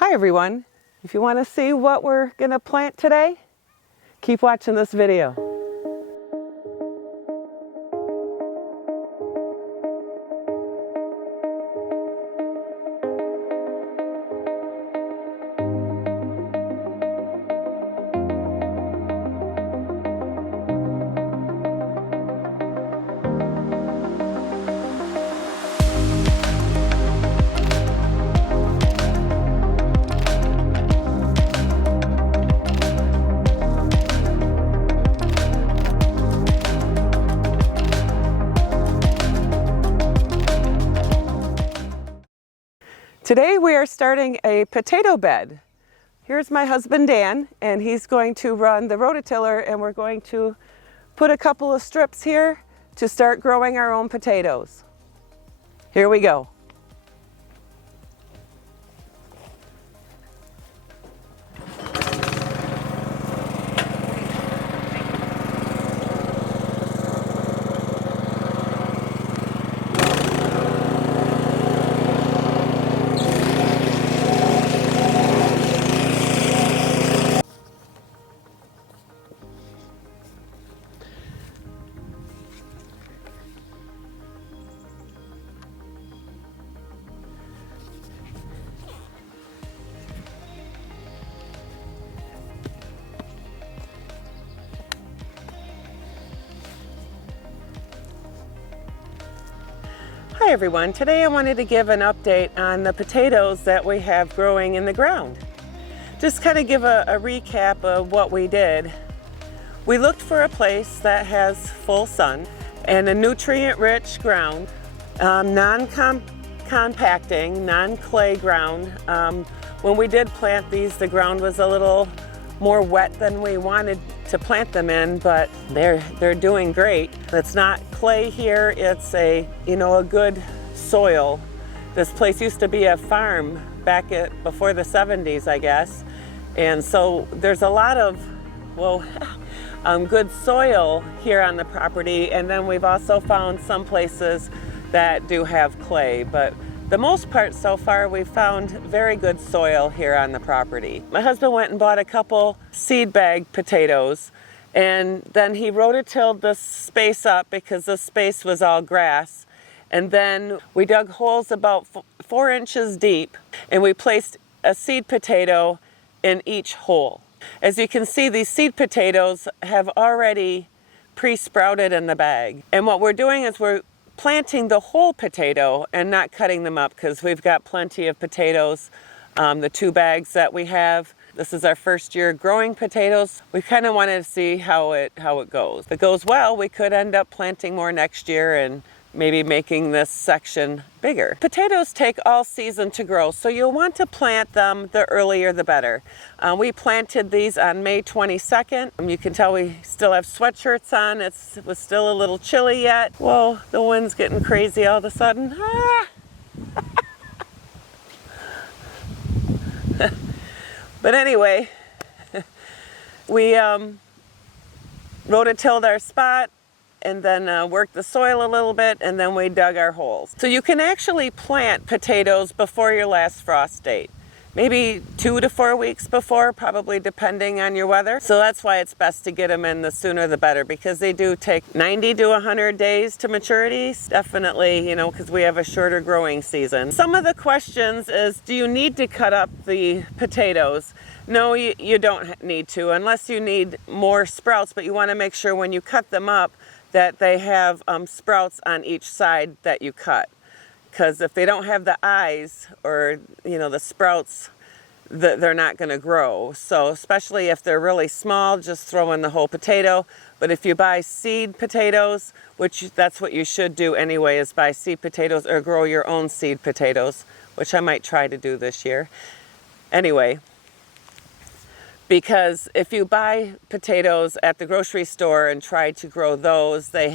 Hi everyone. If you want to see what we're going to plant today, keep watching this video. Today we are starting a potato bed. Here's my husband Dan, and he's going to run the rototiller, and we're going to put a couple of strips here to start growing our own potatoes. Here we go. Hi everyone, today I wanted to give an update on the potatoes that we have growing in the ground. Just kind of give a recap of what we did. We looked for a place that has full sun and a nutrient-rich ground, non-compacting, non-clay ground. When we did plant these, the ground was a little more wet than we wanted to plant them in, but they're doing great. It's not clay here, it's a good soil. This place used to be a farm back before the 70s, I guess. And so there's a lot of, good soil here on the property, and then we've also found some places that do have clay, but the most part so far we've found very good soil here on the property. My husband went and bought a couple seed bag potatoes, and then he rototilled this space up because this space was all grass, and then we dug holes about 4 inches deep, and we placed a seed potato in each hole. As you can see, these seed potatoes have already pre-sprouted in the bag, and what we're doing is we're planting the whole potato and not cutting them up because we've got plenty of potatoes. The 2 bags that we have, this is our first year growing potatoes. We kind of wanted to see how it goes. If it goes well, we could end up planting more next year and maybe making this section bigger. Potatoes take all season to grow, so you'll want to plant them the earlier the better. We planted these on May 22nd. You can tell we still have sweatshirts on. It was still a little chilly yet. Whoa, the wind's getting crazy all of a sudden. Ah! But anyway, we rototilled our spot, and then worked the soil a little bit, and then we dug our holes. So you can actually plant potatoes before your last frost date. Maybe 2 to 4 weeks before, probably depending on your weather. So that's why it's best to get them in the sooner the better, because they do take 90 to 100 days to maturity. Definitely, because we have a shorter growing season. Some of the questions is, do you need to cut up the potatoes? No, you don't need to, unless you need more sprouts, but you want to make sure when you cut them up that they have sprouts on each side that you cut. Because if they don't have the eyes or the sprouts, they're not going to grow. So especially if they're really small, just throw in the whole potato. But if you buy seed potatoes, which that's what you should do anyway, is buy seed potatoes or grow your own seed potatoes, which I might try to do this year. Anyway, because if you buy potatoes at the grocery store and try to grow those, they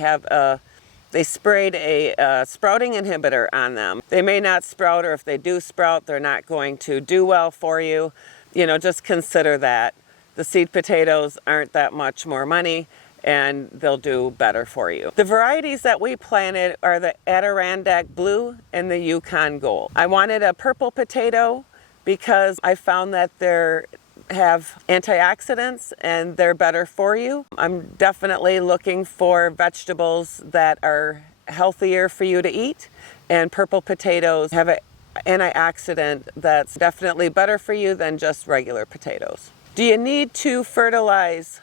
sprayed a sprouting inhibitor on them. They may not sprout, or if they do sprout, they're not going to do well for you. Just consider that. The seed potatoes aren't that much more money, and they'll do better for you. The varieties that we planted are the Adirondack Blue and the Yukon Gold. I wanted a purple potato because I found that they're have antioxidants and they're better for you. I'm definitely looking for vegetables that are healthier for you to eat, and purple potatoes have an antioxidant that's definitely better for you than just regular potatoes. Do you need to fertilize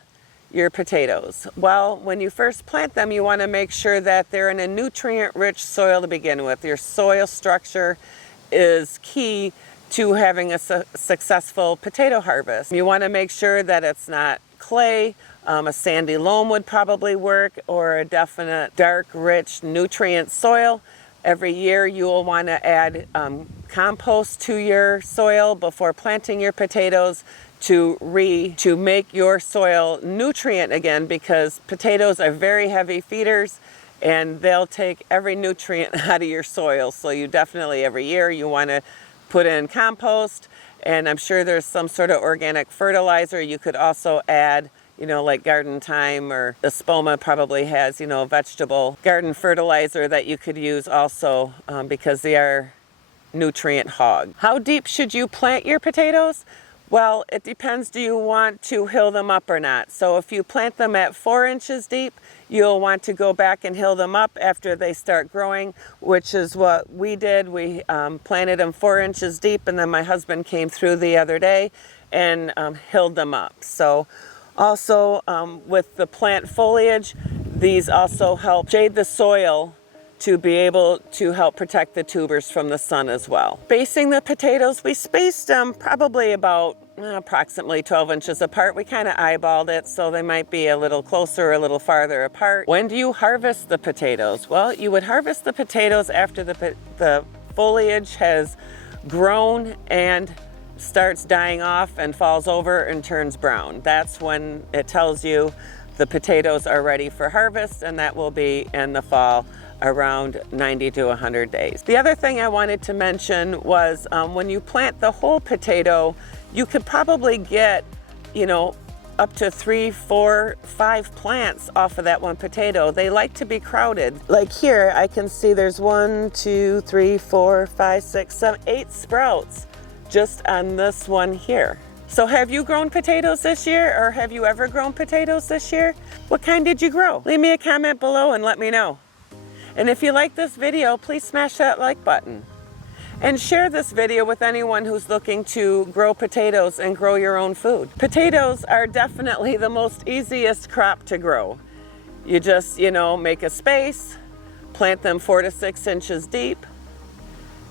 your potatoes? Well, when you first plant them, you want to make sure that they're in a nutrient-rich soil to begin with. Your soil structure is key to having a successful potato harvest. You want to make sure that it's not clay. A sandy loam would probably work, or a definite dark, rich, nutrient soil. Every year you will want to add compost to your soil before planting your potatoes to make your soil nutrient again, because potatoes are very heavy feeders and they'll take every nutrient out of your soil. So you definitely every year you want to put in compost, and I'm sure there's some sort of organic fertilizer. You could also add, like Garden Time, or Espoma probably has, vegetable garden fertilizer that you could use also, because they are nutrient hog. How deep should you plant your potatoes? Well, it depends. Do you want to hill them up or not? So if you plant them at 4 inches deep, you'll want to go back and hill them up after they start growing, which is what we did. We planted them 4 inches deep, and then my husband came through the other day and hilled them up. So also with the plant foliage, these also help shade the soil to be able to help protect the tubers from the sun as well. Spacing the potatoes, we spaced them probably about approximately 12 inches apart. We kind of eyeballed it, so they might be a little closer, a little farther apart. When do you harvest the potatoes? Well, you would harvest the potatoes after the foliage has grown and starts dying off and falls over and turns brown. That's when it tells you the potatoes are ready for harvest, and that will be in the fall, around 90 to 100 days. The other thing I wanted to mention was when you plant the whole potato, you could probably get, up to 3, 4, 5 plants off of that one potato. They like to be crowded. Like here, I can see there's 1, 2, 3, 4, 5, 6, 7, 8 sprouts just on this one here. So have you grown potatoes this year, or have you ever grown potatoes this year? What kind did you grow? Leave me a comment below and let me know. And if you like this video, please smash that like button. And share this video with anyone who's looking to grow potatoes and grow your own food. Potatoes are definitely the most easiest crop to grow. You just, make a space, plant them 4 to 6 inches deep,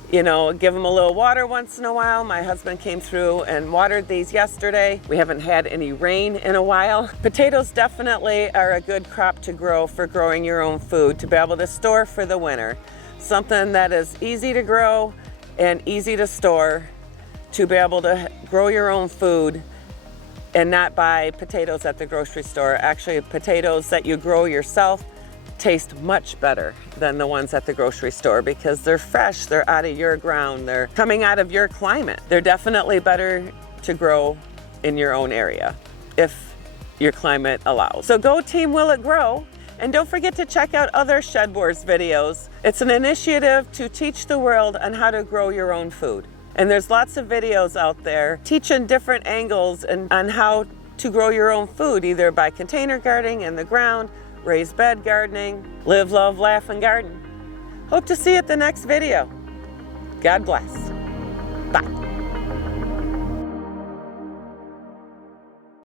give them a little water once in a while. My husband came through and watered these yesterday. We haven't had any rain in a while. Potatoes definitely are a good crop to grow for growing your own food, to be able to store for the winter. Something that is easy to grow and easy to store, to be able to grow your own food and not buy potatoes at the grocery store. Actually, potatoes that you grow yourself taste much better than the ones at the grocery store, because they're fresh, they're out of your ground, they're coming out of your climate. They're definitely better to grow in your own area if your climate allows. So go Team Will It Grow, and don't forget to check out other ShedWars videos. It's an initiative to teach the world on how to grow your own food. And there's lots of videos out there teaching different angles and on how to grow your own food, either by container gardening in the ground, raised bed gardening, live, love, laugh, and garden. Hope to see you at the next video. God bless. Bye.